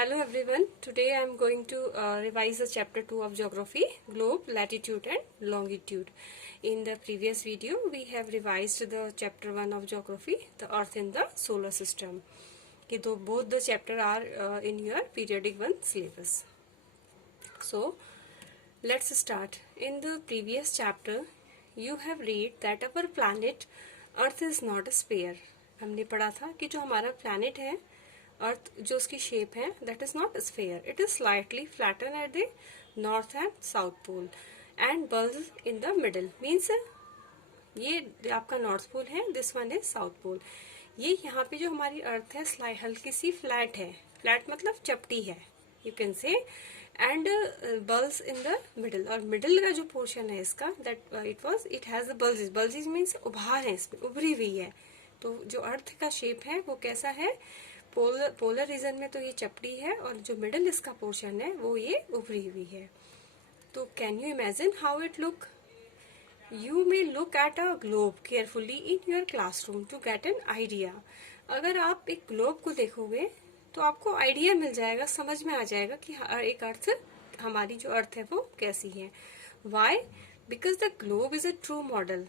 Hello everyone. Today I am going to revise the chapter 2 of geography, globe, latitude and longitude. In the previous video we have revised the chapter 1 of geography, the earth in the solar system. Both the chapter are in your periodic 1 syllabus. So let's start. In the previous chapter you have read that our planet earth is not a sphere. हमने पढ़ा था कि जो हमारा planet है अर्थ, जो उसकी shape है, that is not sphere, it is slightly flatten at the north and south pole and bulge in the middle. Means ये आपका नॉर्थ पोल है, this one is south pole. ये यहाँ पे जो हमारी अर्थ है हल्की सी फ्लैट है, फ्लैट मतलब चपटी है, you can say, and bulge in the middle. और मिडल का जो पोर्शन है इसका, that it has the bulges. Bulges means उभार है, इसमें उभरी हुई है। तो जो अर्थ का शेप है वो कैसा है, पोलर रीजन में तो ये चपटी है और जो मिडल इसका पोर्शन है वो ये उभरी हुई है। तो can you imagine how it look? You may look at a globe carefully in your classroom to get an idea. अगर आप एक ग्लोब को देखोगे तो आपको आइडिया मिल जाएगा, समझ में आ जाएगा कि एक अर्थ, हमारी जो अर्थ है वो कैसी है। Why? Because the globe is a true model,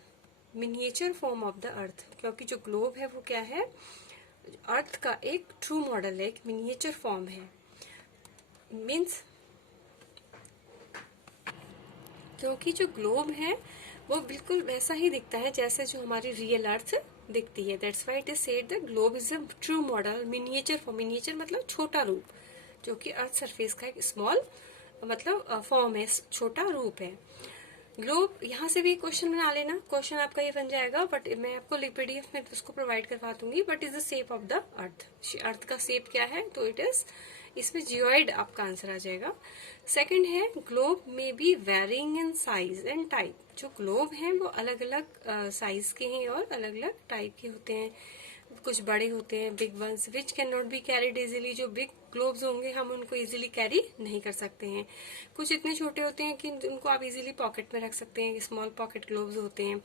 miniature form of the earth. क्योंकि जो ग्लोब है वो क्या है, अर्थ का एक ट्रू मॉडल है, एक मिनिएचर फॉर्म है। मीन्स क्योंकि जो ग्लोब है वो बिल्कुल वैसा ही दिखता है जैसे जो हमारी रियल अर्थ दिखती है। That's why it is said the globe is a true model, miniature form. Miniature मतलब छोटा रूप, जो कि अर्थ सरफेस का एक स्मॉल मतलब फॉर्म है, छोटा रूप है। ग्लोब, यहाँ से भी क्वेश्चन बना लेना, क्वेश्चन आपका ये बन जाएगा, बट मैं आपको पीडीएफ में उसको प्रोवाइड करवा दूंगी। But is the shape of the earth, earth का शेप क्या है, तो इट इज, इसमें जियोइड आपका आंसर आ जाएगा। सेकंड है ग्लोब में B varying in size and type. जो ग्लोब हैं वो अलग अलग साइज के हैं और अलग अलग टाइप के होते हैं। कुछ बड़े होते हैं, big ones, which can not be carried easily. जो बिग ग्लोब्स होंगे हम उनको इजीली कैरी नहीं कर सकते हैं। कुछ इतने छोटे होते हैं कि उनको आप इजीली पॉकेट में रख सकते हैं, स्मॉल पॉकेट ग्लोब्स होते हैं।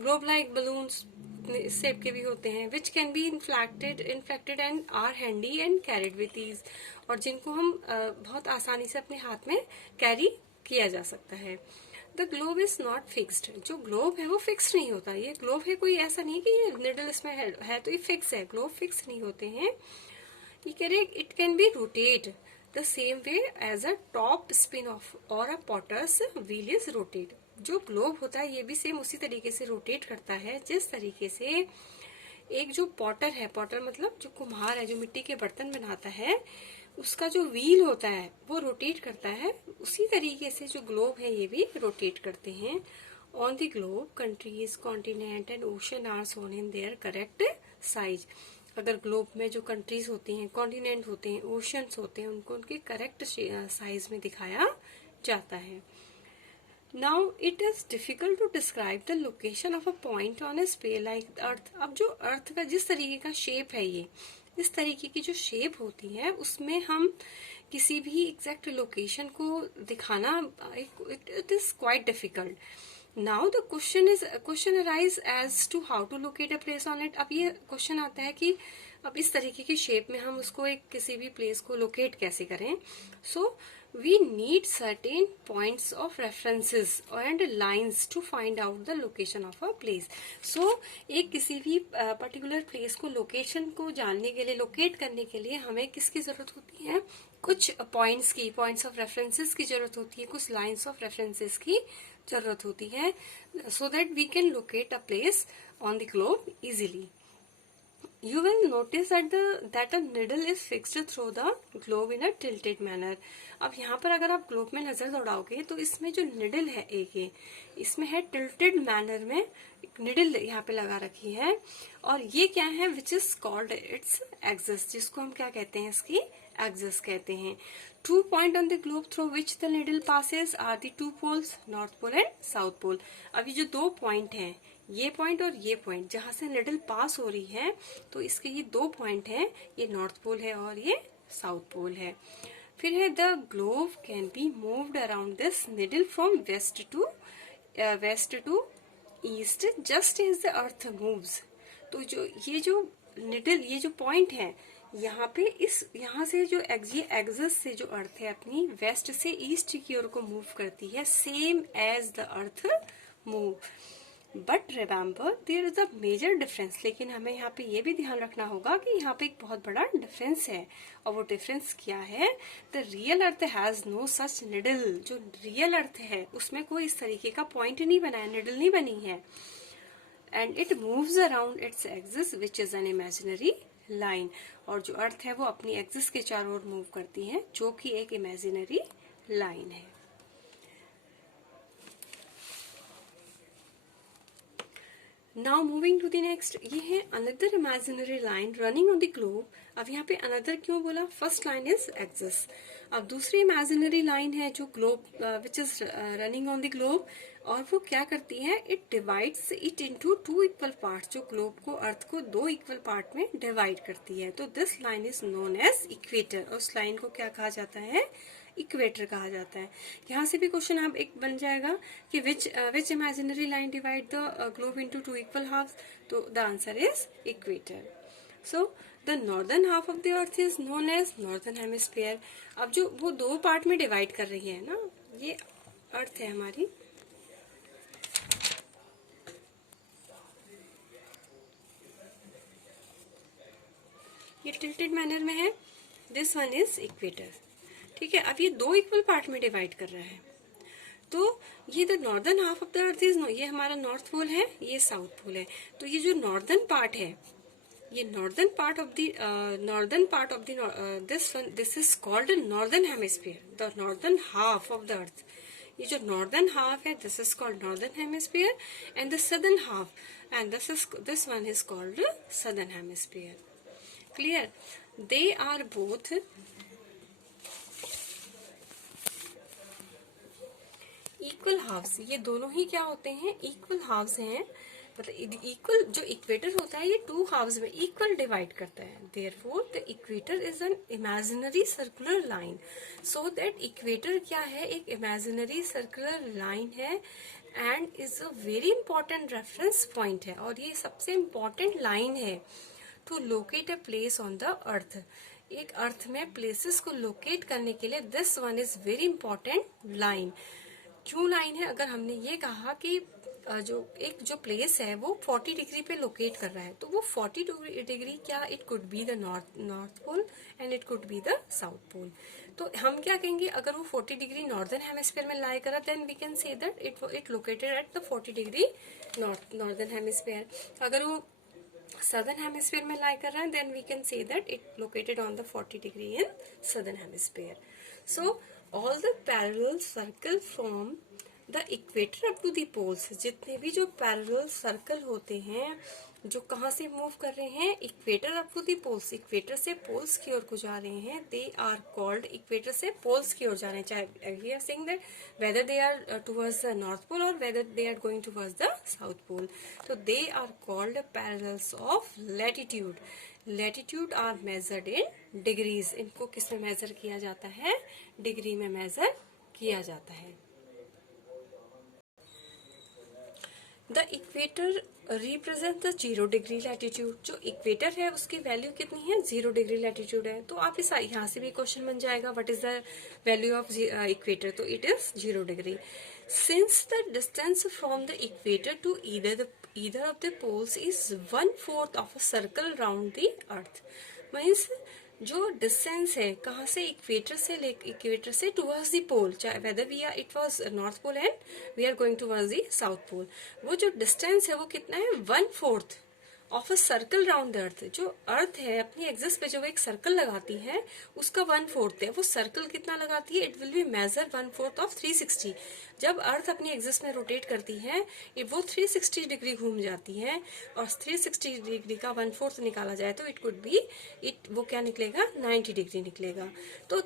ग्लोब लाइक बलून्स इस शेप के भी होते हैं, which can be inflected and are handy and carried with ease. और जिनको हम बहुत आसानी से अपने हाथ में कैरी किया जा सकता है। The globe is not fixed. जो ग्लोब है वो फिक्स नहीं होता। ये ग्लोब है, कोई ऐसा नहीं कि ये निडल इसमें है तो ये फिक्स है। ग्लोब फिक्स नहीं होते हैं। ये कह रहे it can be rotate the same way as a top spin off or a potter's wheel is rotate. जो ग्लोब होता है ये भी सेम उसी तरीके से रोटेट करता है जिस तरीके से एक जो पॉटर है, पॉटर मतलब जो कुम्हार है, जो मिट्टी के बर्तन बनाता है, उसका जो व्हील होता है वो रोटेट करता है। उसी तरीके से जो ग्लोब है ये भी रोटेट करते हैं। On the globe countries, continent and ocean are shown in their correct size. अगर ग्लोब में जो कंट्रीज होती हैं, कॉन्टिनेंट होते हैं, ओशंस होते हैं, उनको उनके करेक्ट साइज में दिखाया जाता है। Now it is difficult to describe the location of a point on a sphere like Earth. अब जो अर्थ का जिस तरीके का शेप है, ये इस तरीके की जो शेप होती है उसमें हम किसी भी एग्जैक्ट लोकेशन को दिखाना it is quite difficult. Now the question arise as to how to locate a place on it. अब ये क्वेश्चन आता है कि अब इस तरीके की शेप में हम उसको एक किसी भी प्लेस को लोकेट कैसे करें। सो we need certain points of references and lines to find out the location of a place. So एक किसी भी पर्टिकुलर प्लेस को, लोकेशन को जानने के लिए, लोकेट करने के लिए हमें किसकी जरूरत होती है, कुछ पॉइंट्स की, पॉइंट्स ऑफ रेफरेंसेस की जरूरत होती है, कुछ लाइंस ऑफ रेफरेंसेस की जरूरत होती है, so that we can locate a place on the globe easily. You will notice that a needle is fixed through the globe in a tilted manner. अब यहाँ पर अगर आप ग्लोब में नजर दौड़ाओगे तो इसमें जो निडल है एक ये, इसमें है टिल्टेड मैनर में निडल यहाँ पे लगा रखी है। और ये क्या है, which is called its axis, जिसको हम क्या कहते हैं, इसकी एक्सिस कहते हैं। 2 point on the globe through which the needle passes are the 2 poles, north pole and south pole. अब ये जो 2 पॉइंट हैं, ये पॉइंट और ये पॉइंट, जहां से निडल पास हो रही है, तो इसके ये 2 पॉइंट हैं, ये नॉर्थ पोल है और ये साउथ पोल है। फिर है the globe can be moved around this needle from west to east just as the earth moves. तो जो निडल, ये जो पॉइंट है, यहाँ पे यहाँ से जो ये एक्सिस से जो अर्थ है अपनी वेस्ट से ईस्ट की ओर को मूव करती है, same as the earth move. But remember there is a major difference, लेकिन हमें यहाँ पे ये भी ध्यान रखना होगा कि यहाँ पे एक बहुत बड़ा डिफरेंस है। और वो डिफरेंस क्या है? The real earth has no such needle. जो रियल अर्थ है उसमें कोई इस तरीके का पॉइंट नहीं बना है, निडल नहीं बनी है। And it moves around its axis which is an imaginary line. और जो अर्थ है वो अपनी एक्सिस के चारों ओर मूव करती है, जो कि एक इमेजिनरी लाइन है। Now moving to the next, ये है another imaginary line running on the globe. अब यहाँ पे अनदर क्यों बोला? First line is axis. अब दूसरी इमेजिनरी लाइन है जो globe which is running on the globe, और वो क्या करती है? It divides it into 2 equal parts. जो ग्लोब को, अर्थ को 2 इक्वल पार्ट में डिवाइड करती है। तो this line is known as equator. और उस लाइन को क्या कहा जाता है? इक्वेटर कहा जाता है। यहाँ से भी क्वेश्चन अब एक बन जाएगा कि which imaginary line divide the globe into 2 equal halves. तो the answer is equator. So the northern half of the earth is known as northern hemisphere. अब जो वो 2 पार्ट में डिवाइड कर रही है ना, ये अर्थ है हमारी, ये टिल्टेड मैनर में है। This one is equator. ठीक है, अब ये 2 इक्वल पार्ट में डिवाइड कर रहा है। तो ये the northern half of the earth is, ये हमारा नॉर्थ पोल है, ये साउथ पोल है। तो ये जो नॉर्दर्न पार्ट है, ये northern part of the this is called northern hemisphere, the northern half of the earth. ये जो नॉर्दर्न हाफ है, this is called northern hemisphere, and the southern half, and this one is called southern hemisphere. Clear? They are both equal halfs. ये दोनों ही क्या होते हैं? Equal halves हैं। मतलब इक्वल, जो इक्वेटर होता है ये 2 हाफ्स में इक्वल डिवाइड करता है। Therefore the equator is an imaginary circular line. So that equator क्या है? एक इमेजिनरी सर्कुलर लाइन है and is a very important reference point है। और ये सबसे इंपॉर्टेंट लाइन है to locate a place on the earth. एक अर्थ में प्लेसेस को लोकेट करने के लिए this one is very important line. क्यों लाइन है? अगर हमने ये कहा कि जो प्लेस है वो 40 डिग्री पे लोकेट कर रहा है, तो वो 40 डिग्री क्या? It could be the north pole and it could be the south pole. तो हम क्या कहेंगे? अगर वो 40 डिग्री नॉर्दर्न हेमिस्फीयर में लाई कर रहा, then we can say that it located at the 40 degree northern hemisphere. अगर वो southern hemisphere में lie कर रहा है, then we can say that it located on the 40 degree in southern hemisphere. So all the parallel circle from the equator up to the poles, जितने भी जो parallel circle होते हैं जो कहाँ से मूव कर रहे हैं? Equator up to the poles. Equator से पोल्स की ओर को जा रहे हैं, दे आर कॉल्ड, इक्वेटर से पोल्स की ओर जा रहे हैं, चाहे we are saying that whether they are towards the north pole और whether they are going towards the south pole. तो they are called parallels of latitude. Latitude are measured in degrees. इनको किस में मेजर किया जाता है? Degree में major किया जाता है। The equator represent the 0 degree latitude. जो इक्वेटर है उसकी वैल्यू कितनी है? 0 डिग्री लैटिट्यूड है। तो आप इस यहाँ से भी क्वेश्चन बन जाएगा, what is the value of equator? तो it is 0 degree. Since the distance from the equator to either of the poles is 1/4 of a circle round the earth। Means जो डिस्टेंस है कहाँ से? इक्वेटर से towards the pole, चाहे whether we are it was north pole and we are going towards the south pole, वो जो distance है वो कितना है? 1/4 of a circle round the earth. जो अर्थ है अपनी एक्सिस पे जो एक सर्कल लगाती है उसका 1/4 है। वो सर्कल कितना लगाती है? It will be measure 1/4 of 360। जब अर्थ अपनी एक्सिस में रोटेट करती है वो 360 डिग्री घूम जाती है, और 360 डिग्री का 1/4 निकाला जाए तो इट कुड बी वो क्या निकलेगा? 90 डिग्री निकलेगा। तो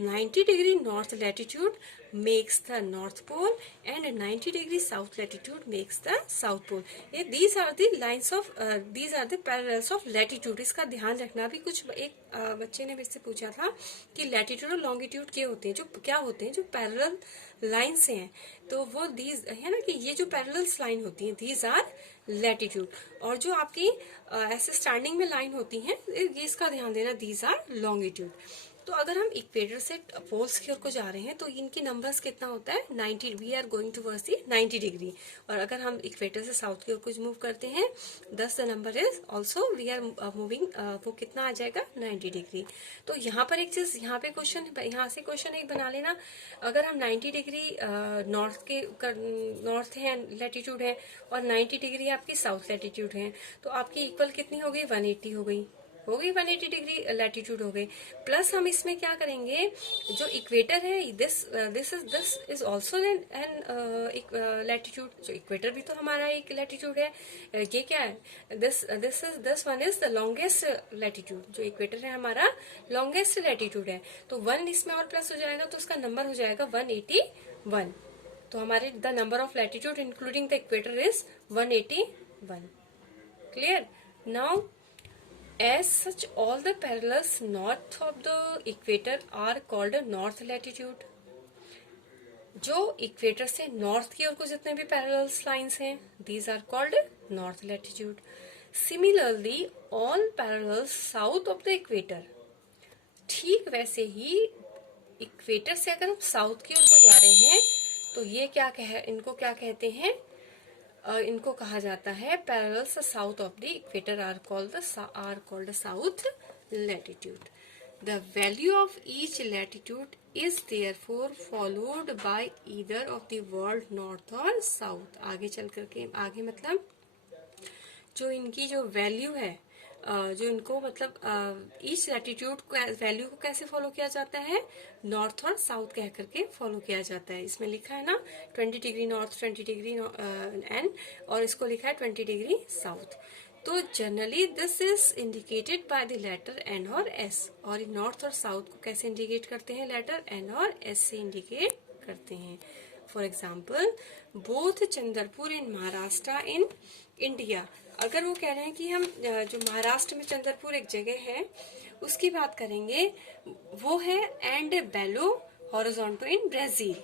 90 degree north latitude makes the north pole and 90 degree south latitude makes the south pole. ये these are the lines of these are the parallels of latitude। इसका ध्यान रखना भी। कुछ एक बच्चे ने मुझसे पूछा था कि लैटिट्यूड और लॉन्गिट्यूड क्या होते हैं? जो क्या होते हैं? जो पैरेलल लाइन से हैं। तो वो these है ना, कि ये जो पैरेलल लाइन होती है these are लैटिट्यूड। और जो आपकी ऐसे स्टैंडिंग में लाइन होती हैं, ये इसका ध्यान देना, दीज आर लॉन्गिट्यूड। तो अगर हम इक्वेटर से पोल्स की ओर को जा रहे हैं तो इनकी नंबर्स कितना होता है 90, we are going towards the 90 degree. और अगर हम इक्वेटर से साउथ की ओर कुछ मूव करते हैं, thus the number is also we are moving, वो कितना आ जाएगा 90 डिग्री। तो यहाँ पर एक चीज, यहाँ पे क्वेश्चन, यहाँ से क्वेश्चन एक बना लेना, अगर हम 90 डिग्री नॉर्थ है लैटिट्यूड है और 90 डिग्री आपकी साउथ लैटिट्यूड है, तो आपकी इक्वल कितनी हो गई 180 हो गई 180 डिग्री लैटिट्यूड हो गई। प्लस हम इसमें क्या करेंगे, जो इक्वेटर है this is also an latitude, जो इक्वेटर भी तो हमारा एक लैटिट्यूड है। ये क्या है, this one is the longest latitude, जो इक्वेटर है हमारा लॉन्गेस्ट लैटिट्यूड है। तो 1 इसमें और प्लस हो जाएगा तो उसका नंबर हो जाएगा 181। तो हमारे the number of latitude including the equator is 181। Clear? Now as such all the parallels north of the equator are called north latitude। जो इक्वेटर से नॉर्थ की ओर को जितने भी पैरेलल्स लाइंस हैं, these are called north latitude। Similarly all parallels south of the equator, ठीक वैसे ही इक्वेटर से अगर हम साउथ की ओर को जा रहे हैं तो ये इनको क्या कहते हैं, इनको कहा जाता है parallels south of the equator are called south latitude. The value of each latitude is therefore followed by either of the world north और साउथ। आगे चल करके, आगे मतलब जो इनकी जो वैल्यू है, जो इनको मतलब ईच लैटिट्यूड वैल्यू को कैसे फॉलो किया जाता है, नॉर्थ और साउथ कह करके फॉलो किया जाता है। इसमें लिखा है ना 20 डिग्री नॉर्थ 20 डिग्री एन, और इसको लिखा है 20 डिग्री साउथ। तो generally this is indicated by the letter N और एस। और नॉर्थ और साउथ को कैसे इंडिकेट करते हैं, लेटर एन और एस से इंडिकेट करते हैं। For example both Chandrapur in Maharashtra in India, अगर वो कह रहे हैं कि हम जो महाराष्ट्र में चंद्रपुर एक जगह है उसकी बात करेंगे, वो है एंड बेलो हॉरिजॉन्टो इन ब्राजील।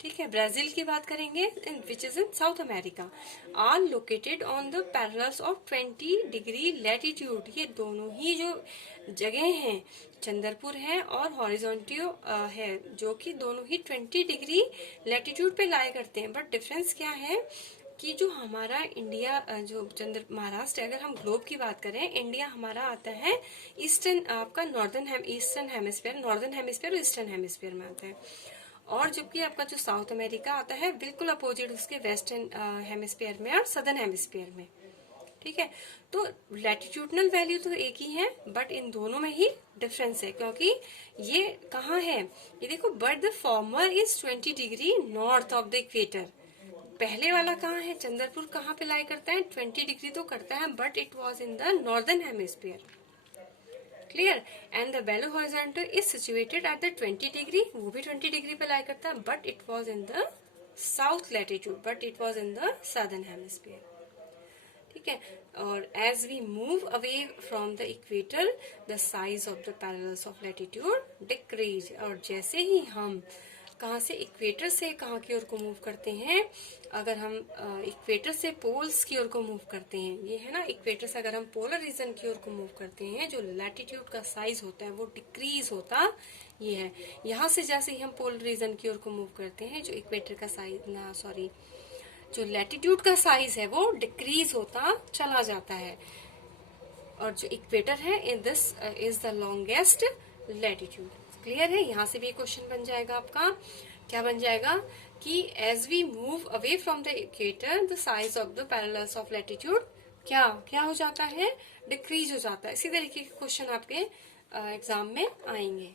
ठीक है, ब्राजील की बात करेंगे in which is in South America, are located on the parallels of 20 degree latitude. ये दोनों ही जो जगह हैं, चंद्रपुर है और हॉरिजॉन्टो है, जो कि दोनों ही 20 डिग्री लैटिट्यूड पे लाई करते हैं। बट डिफरेंस क्या है कि जो हमारा इंडिया, जो महाराष्ट्र, अगर हम ग्लोब की बात करें, इंडिया हमारा आता है ईस्टर्न, आपका ईस्टर्न हेमिस्फीयर, नॉर्दर्न हेमिस्फीयर और ईस्टर्न हेमिस्फीयर में आता है। और जबकि आपका जो साउथ अमेरिका आता है बिल्कुल अपोजिट उसके वेस्टर्न हेमिस्फीयर में और सदर्न हेमिस्फीयर में। ठीक है, तो लैटिट्यूडनल वैल्यू तो एक ही है, बट इन दोनों में ही डिफरेंस है, क्योंकि ये कहाँ है, ये देखो, but the former is 20 degree north of the equator. पहले वाला कहाँ है, चंद्रपुर कहाँ पे लाई करता है, 20 डिग्री तो करता है, but it was in the northern hemisphere. Clear? And the Belo Horizonte is situated at the 20 degree, वो भी 20 डिग्री पे लाई करता है, but it was in the south latitude, but it was in the southern hemisphere. ठीक है, और as we move away from the equator the size of the parallels of latitude decreases. और जैसे ही हम कहाँ से, इक्वेटर से कहाँ की ओर को मूव करते हैं, अगर हम इक्वेटर से पोल्स की ओर को मूव करते हैं, ये है ना, इक्वेटर से अगर हम पोलर रीजन की ओर को मूव करते हैं, जो लैटिट्यूड का साइज होता है वो डिक्रीज होता ये है। यहाँ से जैसे ही हम पोलर रीजन की ओर को मूव करते हैं, जो इक्वेटर का साइज, जो लैटिट्यूड का साइज है वो डिक्रीज होता चला जाता है। और जो इक्वेटर है, this is the longest latitude. Clear है? यहाँ से भी क्वेश्चन बन जाएगा आपका, क्या बन जाएगा कि as we move away from the equator the size of the parallels of latitude क्या हो जाता है, डिक्रीज हो जाता है। इसी तरीके के क्वेश्चन आपके एग्जाम में आएंगे।